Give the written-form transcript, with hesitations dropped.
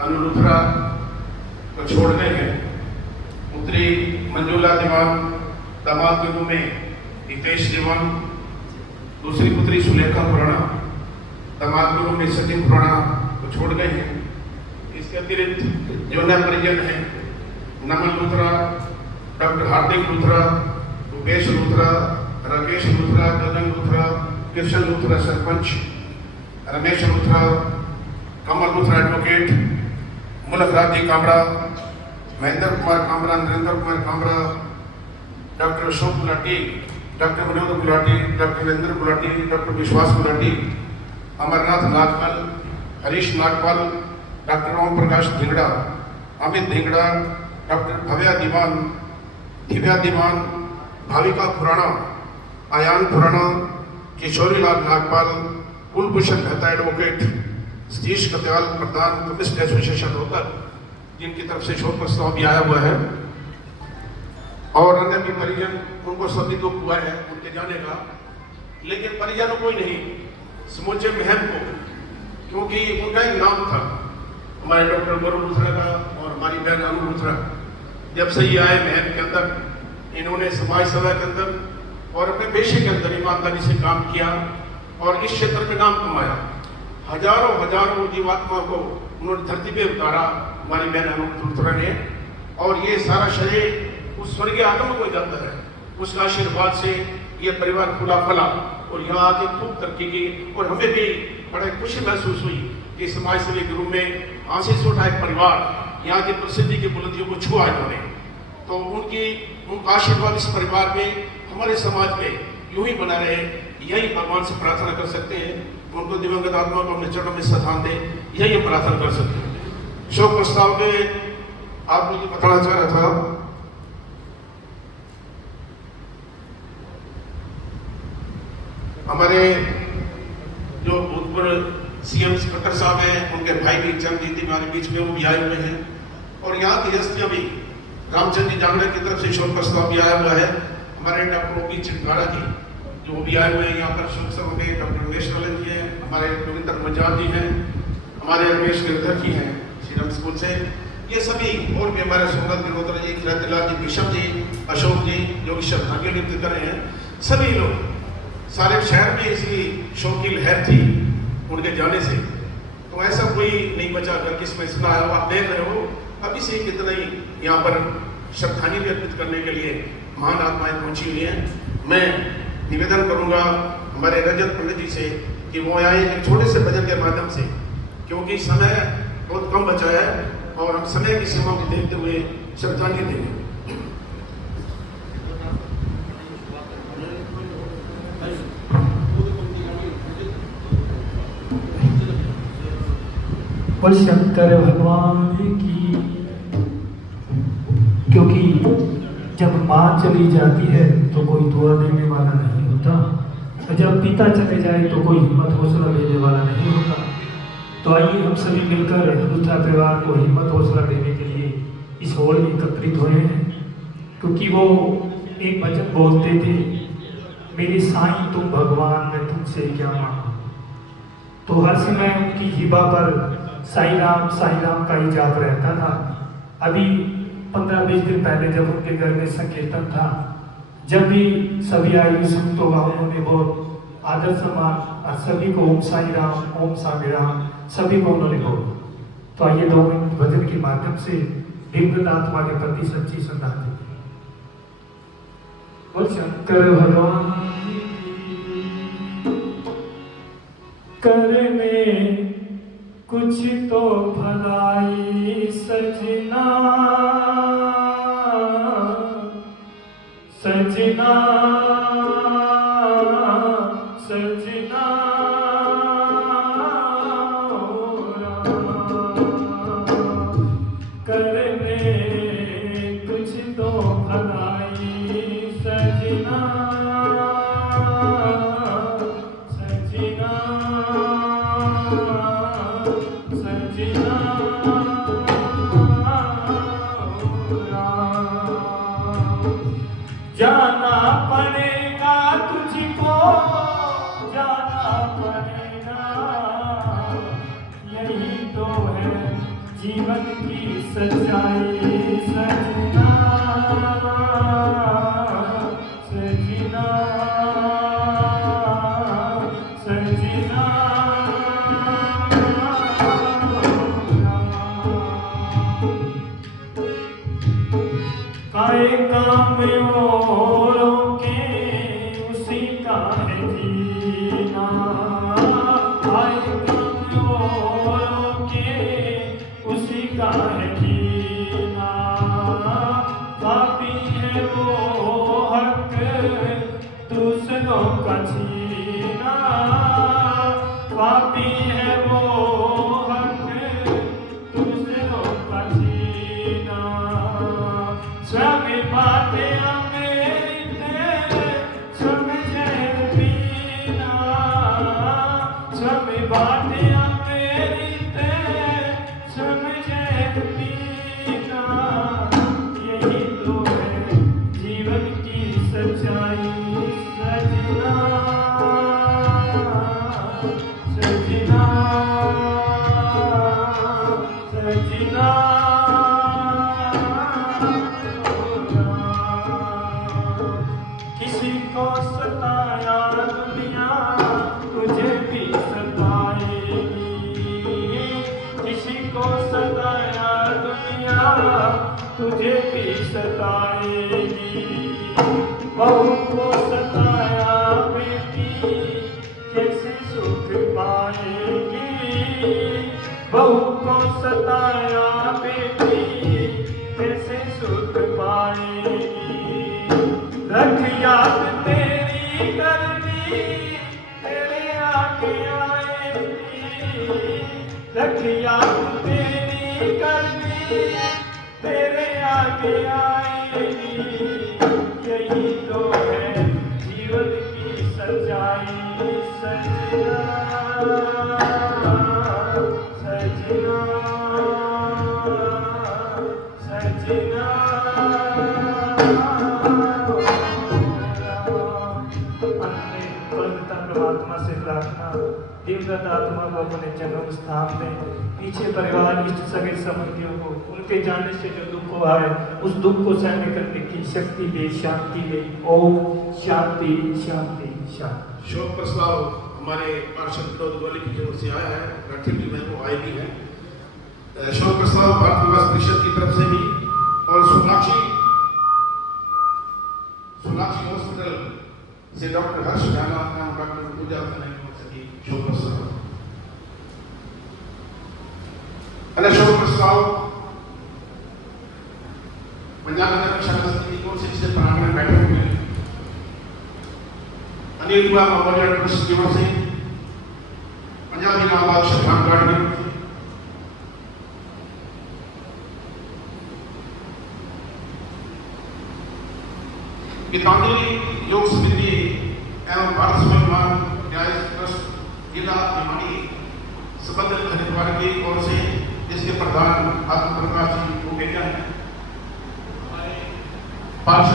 अनुरुद्रा को छोड़ने हैं। पुत्री मंजुला दीवान दामाद के रूप में हितेश दीवान, दूसरी पुत्री सुलेखा खुराना दामाद के रूप में सचिन खुराना को छोड़ गए हैं। इसके अतिरिक्त जो नए परिजन हैं नमन लूथरा, डॉक्टर हार्दिक लूथरा, रुपेश लूथरा, राकेश लूथरा, गगन लूथरा, कृष्ण लूथरा सरपंच, रमेश लूथरा, कमल लूथरा एडवोकेट, मुलक राजी Kamra, Mahendra Kumar Kamra, Narendra Kumar Kamra, doctor Ashok Gulati, doctor Vinod Gulati, doctor Narendra Gulati, doctor विश्वास गुलाटी, अमरनाथ नागपाल, हरीश नागपाल, डॉक्टर ओम प्रकाश धिंगड़ा, अमित धिंगड़ा, डॉक्टर दिव्या दीवान, भाविका खुराना, आयान खुराना, किशोरी लाल नागपाल, कुलभूषण मेहता एडवोकेट, सतीश कत्याल प्रधान कम्युनिस्ट एसोसिएशन होकर, जिनकी तरफ से शोक प्रस्ताव भी आया हुआ है, और अन्य भी परिजन, उनको सभी दुख हुआ है उनके जाने का, लेकिन परिजनों को ही नहीं, समूचे महम को, क्योंकि उनका एक नाम था हमारे डॉक्टर वरुण लूथरा का और हमारी बहन अनु लूथरा। जब से ये आए महम के अंदर, इन्होंने समाज सेवा के अंदर और अपने पेशे के अंदर ईमानदारी से काम किया और इस क्षेत्र में नाम कमाया। हजारों जीवात्मा को उन्होंने धरती पे उतारा हमारी बहन अनु लूथरा ने, और ये सारा श्रेय उस स्वर्गीय आत्मा को जाता है। उसका आशीर्वाद से ये परिवार खुला फला और यहाँ आके खूब तरक्की की, और हमें भी बड़ा खुशी महसूस हुई कि समाज सेवी के रूप में आशीष उठा एक परिवार यहाँ की प्रसिद्धि की बुलंदियों को छुआ इन्होंने। तो उनका आशीर्वाद इस परिवार में, हमारे समाज में यूं ही बना रहे, यही भगवान से प्रार्थना कर सकते हैं। उनको दिवंगत आत्मा को अपने चरणों में स्थान दे, यही हम प्रार्थना कर सकते हैं। शोक प्रस्ताव में आप मुझे बताना चाह रहा था, हमारे जो भूतपूर्व सीएम कट्टर साहब हैं, उनके भाई भी चरणजीत हमारे बीच में वो भी आए हुए हैं, और यहाँ की हस्तियाँ भी रामचंद्र जी जांगड़ा की तरफ से शोक प्रस्ताव भी आया हुआ है। हमारे डॉक्टर ओपी चिंगारा जी जो भी आए हुए हैं यहाँ पर शोक सभा में, डॉक्टर रमेश नलन जी हैं, हमारे गोविंदर मजाद जी हैं, हमारे रमेश गिरधर जी हैं श्रीराम स्कूल से, ये सभी, और भी हमारे सोमनाथ गिरोत्रा जी, किरतलाल जी, बिशप जी, अशोक जी जो कि श्रद्धांजलि व्यक्त कर रहे हैं, सभी लोग, सारे शहर में इसकी शोक की लहर थी उनके जाने से। तो ऐसा कोई नहीं बचा अगर किसमें सुना है। आप देख रहे हो अभी से कितना ही यहाँ पर श्रद्धांजलि अर्पित करने के लिए महान आत्माएं पहुंची हुई हैं। मैं निवेदन करूंगा हमारे रजत पंडित जी से कि वो आए एक छोटे से भजन के माध्यम से, क्योंकि समय बहुत कम बचा है और हम समय की सीमा को देखते हुए श्रद्धांजलि देंगे। बोल शंकर भगवान की, क्योंकि जब माँ चली जाती है तो कोई दुआ देने वाला नहीं होता, और जब पिता चले जाए तो कोई हिम्मत हौसला देने वाला नहीं होता। तो आइए हम सभी मिलकर लूथरा परिवार को हिम्मत हौसला देने के लिए इस हॉल में एकत्रित हुए हैं, क्योंकि वो एक भजन बोलते थे, मेरे साईं तुम भगवान मैं तुमसे क्या मांगू। तो हर समय उनकी हिबा पर साईं राम का ही जाप रहता था। अभी 15-20 दिन पहले जब उनके घर में संकीर्तन था, जब भी सभी आयु संतों का उन्होंने बहुत आदर सम्मान, सभी को ओम साईं राम, ओम साई राम, सभी को उन्होंने बोला। तो आइए 2 मिनट भजन के माध्यम से दिव्य आत्मा के प्रति सच्ची श्रद्धांजलि। बोल शंकर भगवान करने कुछ तो भलाई सजना, सजना सजना करने कुछ तो भलाई सजना, सजना जाना पड़े जीवन की सच्चाई सजना सजना सजना आए काम औरों के उसी का है जीना आए काम औरों के उसी का है जीना पापी है वो हक दूसरों का छीना पापी है वो हक दूसरों का छीना सब बातें अमृत सब जहर पीना सब बातें अमृत सब जहर पीना यही तो है जीवन की सच्चाई सजना सजना सजना किसी को सताया दुनिया तुझे भी सताएगी किसी को सताया दुनिया तुझे भी सताएगी बहू को सताया बेटी कैसे सुख पाएगी बहू को सताया बेटी कैसे सुख पाएगी रख याद तेरी करनी तेरे आगे आएगी रख याद तेरी करनी तेरे आगे आएगी यही तो है जीवन की सच्चाई सजना सजना सजना परमात्मा से प्रार्थना दिवंगत आत्मा को अपने जन्म स्थान में पीछे परिवार इष्ट सगे संबंधियों को उनके जाने से जो दुख हुआ है उस दुख को सहन करने की शक्ति दे शांति दे ओम शांति शांति शांति। शोक प्रस्ताव हमारे पार्षद विनोद गोली की ओर से आया है रठिल में वो आएगी है शोक प्रस्ताव भारत विकास परिषद की तरफ से भी और सोनाक्षी हॉस्पिटल से डॉक्टर हर्ष राणा नाम डॉक्टर पूजा करने की सभी शोक प्रस्ताव અને શોક પ્રસ્તાવ पंजाब नगर शाखा समिति की ओर से इसे प्रांगण बैठक में अनिल कुमार मेमोरियल ट्रस्ट की ओर से पंजाबी नाबाद शफान गार्ड गीतांजलि योग समिति एवं भारत स्वाभिमान न्याय ट्रस्ट जिला भिवानी संबंध हरिद्वार की ओर से जिसके प्रधान आत्म प्रकाश जी को